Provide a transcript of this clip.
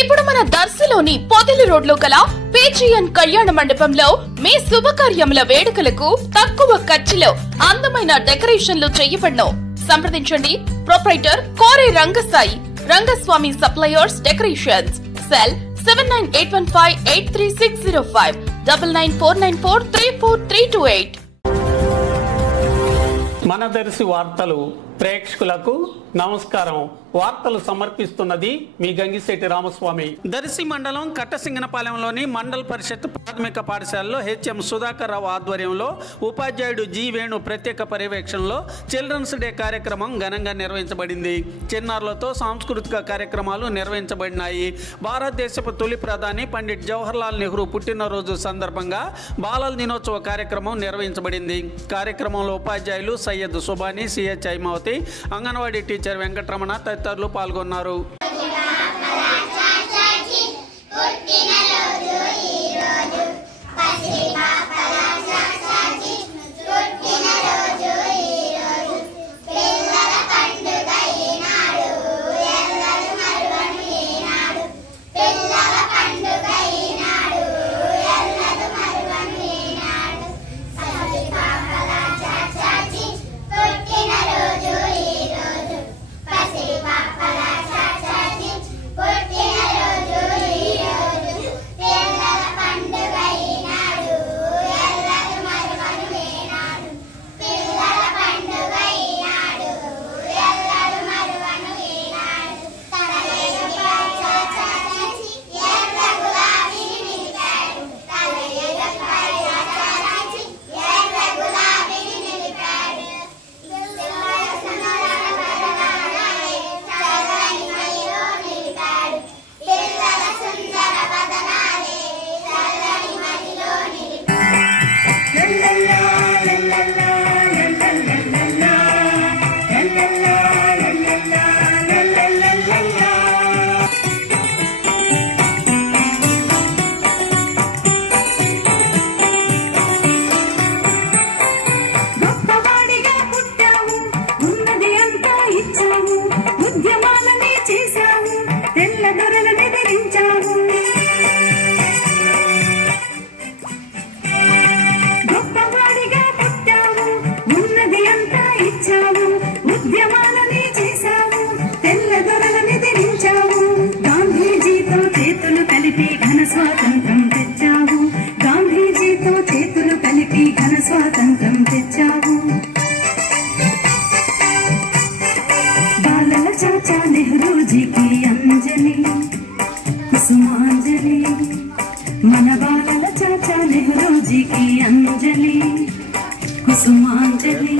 ఇప్పుడు మన దర్శిలోని పొదిలి రోడ్లో గల పేజియన్ కళ్యాణ మండపంలో మీ శుభకార్యముల వేడుకలకు తక్కువ ఖర్చులో అందమైన డెకరేషన్లు చేయబడును. సంప్రదించండి ప్రొప్రైటర్ కోరే Rangasai Rangaswamy suppliers decorations. Cell 7815833605 9949434328. మన దర్శి వార్తలు ప్రేక్షకులకు నమస్కారం. వార్తలు సమర్పిస్తున్నది మీ గంగిశెట్టి రామస్వామి. దర్శి మండలం కట్టసింగనపాలెంలోని మండల పరిషత్ ప్రాథమిక పాఠశాలలో హెచ్ఎం సుధాకర్ రావు ఆధ్వర్యంలో ఉపాధ్యాయుడు జి వేణు ప్రత్యేక పర్యవేక్షణలో చిల్డ్రన్స్ డే కార్యక్రమం ఘనంగా నిర్వహించబడింది. చిన్నారులతో సాంస్కృతిక కార్యక్రమాలు నిర్వహించబడినాయి. భారతదేశపు తొలి ప్రధాని పండిట్ జవహర్లాల్ నెహ్రూ పుట్టినరోజు సందర్భంగా బాలల దినోత్సవ కార్యక్రమం నిర్వహించబడింది. కార్యక్రమంలో ఉపాధ్యాయులు సయ్యద్ సుబాని, సిహెచ్ ఐమావతి, అంగన్వాడీ టీచర్ వెంకటరమణ తదితరులు పాల్గొన్నారు. మన బాలల చాచా నెహ్రూజీకి అంజలి కుసుమాంజలి.